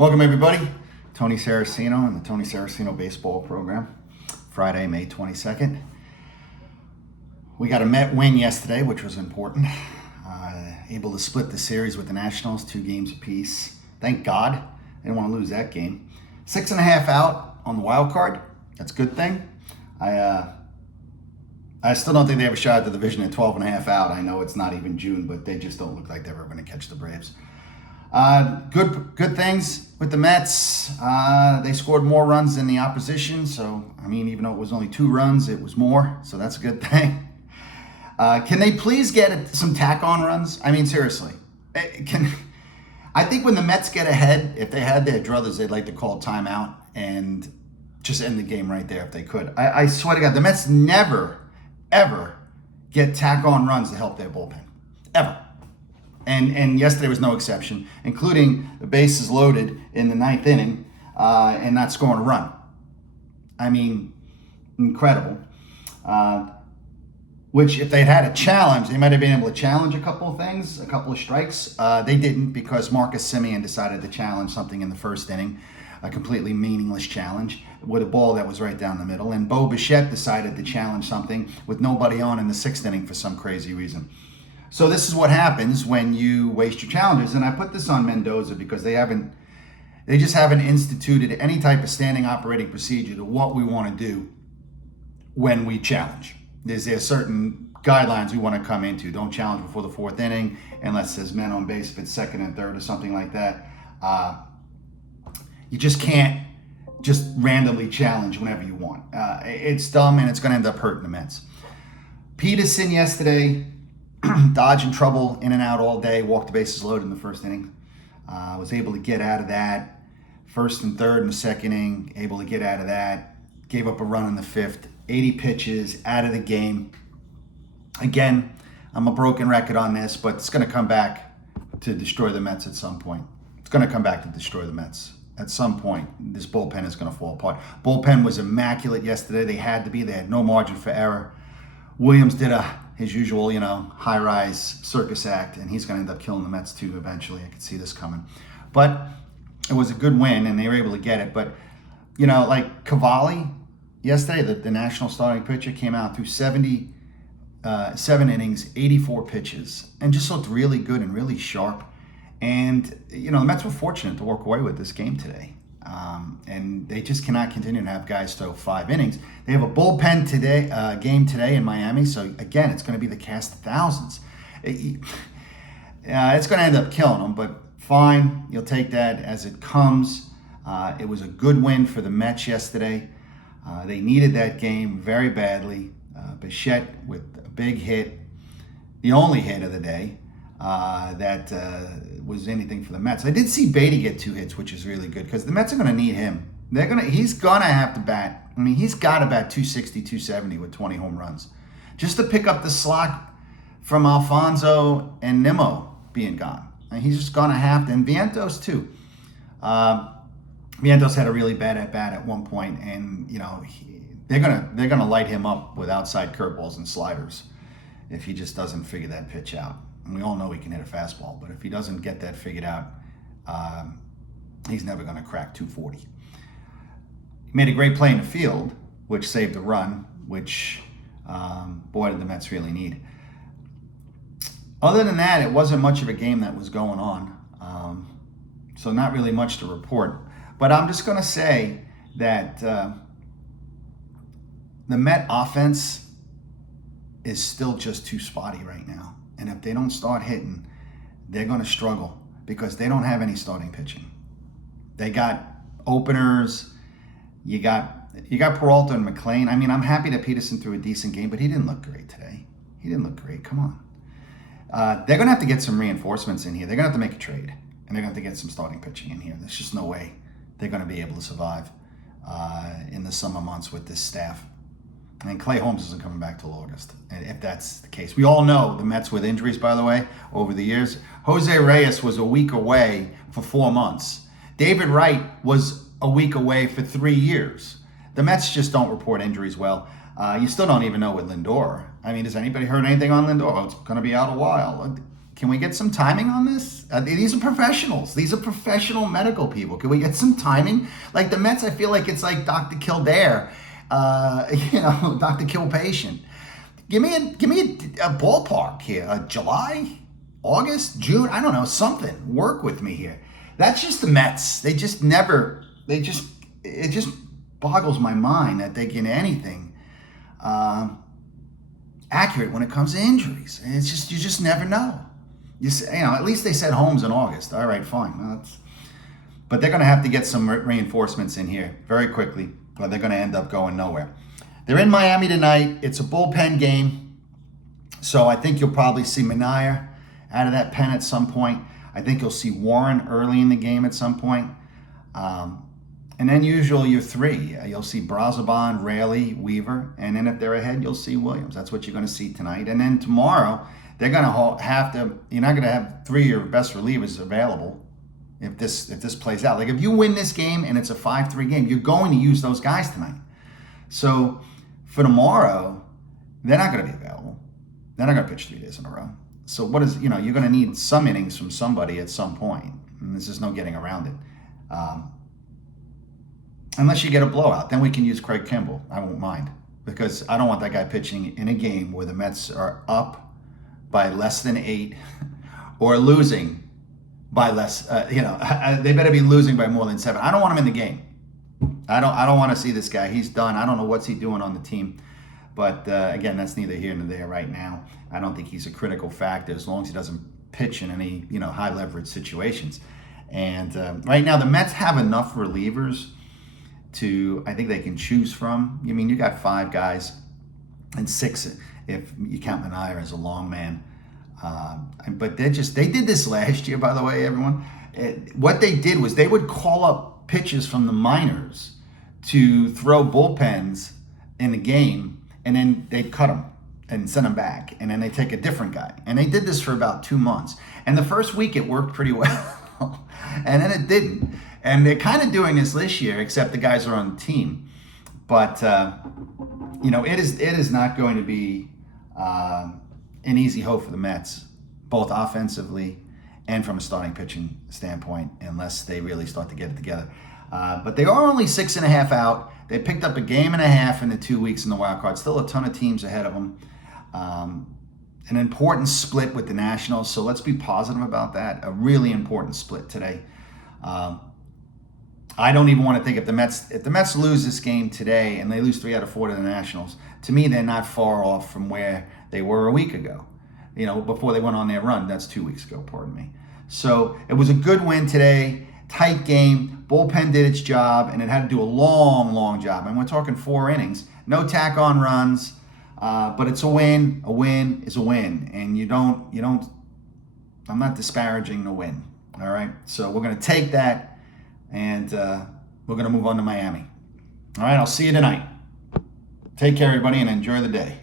Welcome, everybody. Tony Saraceno and the Tony Saraceno Baseball Program. Friday, May 22nd. We got a Met win yesterday, which was important. Able to split the series with the Nationals, 2 games apiece. Thank God. They didn't want to lose that game. 6.5 out on the wild card. That's a good thing. I still don't think they have a shot at the division at 12.5 out. I know it's not even June, but they just don't look like they're ever going to catch the Braves. Good things with the Mets. They scored more runs than the opposition. So, even though it was only 2 runs, it was more. So that's a good thing. Can they please get some tack-on runs? Seriously. I think when the Mets get ahead, if they had their druthers, they'd like to call timeout and just end the game right there if they could. I swear to God, the Mets never, ever get tack-on runs to help their bullpen. Ever. And yesterday was no exception, including the bases loaded in the 9th inning and not scoring a run. Incredible. Which, if they'd had a challenge, they might have been able to challenge a couple of things, a couple of strikes. They didn't, because Marcus Semien decided to challenge something in the 1st inning, a completely meaningless challenge with a ball that was right down the middle. And Bo Bichette decided to challenge something with nobody on in the 6th inning for some crazy reason. So this is what happens when you waste your challenges. And I put this on Mendoza because they just haven't instituted any type of standing operating procedure to what we want to do when we challenge. There's certain guidelines we want to come into. Don't challenge before the 4th inning unless there's men on base if it's 2nd and 3rd or something like that. You just can't just randomly challenge whenever you want. It's dumb, and it's going to end up hurting the Mets. Peterson yesterday, dodging trouble in and out all day, walked the bases loaded in the 1st inning. Was able to get out of that. 1st and 3rd in the 2nd inning, able to get out of that. Gave up a run in the 5th. 80 pitches, out of the game. Again, I'm a broken record on this, but it's going to come back to destroy the Mets at some point. It's going to come back to destroy the Mets. At some point, this bullpen is going to fall apart. Bullpen was immaculate yesterday. They had to be. They had no margin for error. Williams did his usual, high-rise circus act, and he's going to end up killing the Mets too eventually. I could see this coming. But it was a good win, and they were able to get it. But, like Cavalli, yesterday, the national starting pitcher came out through 77 innings, 84 pitches, and just looked really good and really sharp. And, the Mets were fortunate to walk away with this game today. And they just cannot continue to have guys throw 5 innings. They have a bullpen game today in Miami. So, again, it's going to be the cast of thousands. It's going to end up killing them, but fine. You'll take that as it comes. It was a good win for the Mets yesterday. They needed that game very badly. Bichette with a big hit, the only hit of the day that was anything for the Mets. I did see Beatty get 2 hits, which is really good because the Mets are going to need him. He's going to have to bat. He's got to bat 260, 270 with 20 home runs, just to pick up the slack from Alfonso and Nimmo being gone. He's just going to have to, and Vientos too. Vientos had a really bad at bat at one point, and they're gonna light him up with outside curveballs and sliders if he just doesn't figure that pitch out. And we all know he can hit a fastball, but if he doesn't get that figured out, he's never gonna crack 240. He made a great play in the field, which saved a run, which boy did the Mets really need. Other than that, it wasn't much of a game that was going on, so not really much to report. But I'm just going to say that the Met offense is still just too spotty right now. And if they don't start hitting, they're going to struggle because they don't have any starting pitching. They got openers. You got Peralta and McClain. I'm happy that Peterson threw a decent game, but he didn't look great today. He didn't look great. Come on. They're going to have to get some reinforcements in here. They're going to have to make a trade. And they're going to have to get some starting pitching in here. There's just no way they're going to be able to survive in the summer months with this staff. And Clay Holmes isn't coming back till August, if that's the case. We all know the Mets with injuries, by the way, over the years. Jose Reyes was a week away for 4 months. David Wright was a week away for 3 years. The Mets just don't report injuries well. You still don't even know with Lindor. Does anybody heard anything on Lindor? Oh, it's going to be out a while. Can we get some timing on this? These are professionals. These are professional medical people. Can we get some timing? Like the Mets, I feel like it's like Dr. Kildare, Dr. Kill Patient. Give me a ballpark here. July, August, June. I don't know, something. Work with me here. That's just the Mets. It just boggles my mind that they get anything accurate when it comes to injuries. And you just never know. At least they said Holmes in August. All right, fine. But they're going to have to get some reinforcements in here very quickly, or they're going to end up going nowhere. They're in Miami tonight. It's a bullpen game, so I think you'll probably see Minaya out of that pen at some point. I think you'll see Warren early in the game at some point. And then usually your three. You'll see Brazoban, Raley, Weaver, and then if they're ahead, you'll see Williams. That's what you're going to see tonight. And then tomorrow, they're going to have to. You're not going to have three of your best relievers available if this plays out. Like if you win this game and it's a 5-3 game, you're going to use those guys tonight. So for tomorrow, they're not going to be available. They're not going to pitch 3 days in a row. So you're going to need some innings from somebody at some point. And there's just no getting around it. Unless you get a blowout, then we can use Craig Kimbrell. I won't mind, because I don't want that guy pitching in a game where the Mets are up by less than 8 or losing by less. They better be losing by more than 7. I don't want him in the game. I don't want to see this guy. He's done. I don't know what's he doing on the team. But again, that's neither here nor there right now. I don't think he's a critical factor as long as he doesn't pitch in any high leverage situations. And right now, the Mets have enough relievers I think they can choose from. I mean, you got 5 guys and 6 if you count Minaya as a long man. But they did this last year, by the way, everyone. What they did was they would call up pitches from the minors to throw bullpens in the game, and then they'd cut them and send them back, and then they take a different guy. And they did this for about 2 months. And the first week it worked pretty well, and then it didn't. And they're kind of doing this year, except the guys are on the team. But it is not going to be an easy hope for the Mets, both offensively and from a starting pitching standpoint, unless they really start to get it together. But they are only 6.5 out. They picked up a game and a half in the 2 weeks in the wild card. Still a ton of teams ahead of them. An important split with the Nationals, so let's be positive about that. A really important split today. I don't even want to think if the Mets lose this game today and they lose 3 out of 4 to the Nationals, to me they're not far off from where they were a week ago. Before they went on their run. That's 2 weeks ago, pardon me. So it was a good win today. Tight game. Bullpen did its job, and it had to do a long, long job. And we're talking 4 innings. No tack on runs, but it's a win. A win is a win, and you don't. I'm not disparaging the win. All right. So we're going to take that. And we're going to move on to Miami. All right, I'll see you tonight. Take care, everybody, and enjoy the day.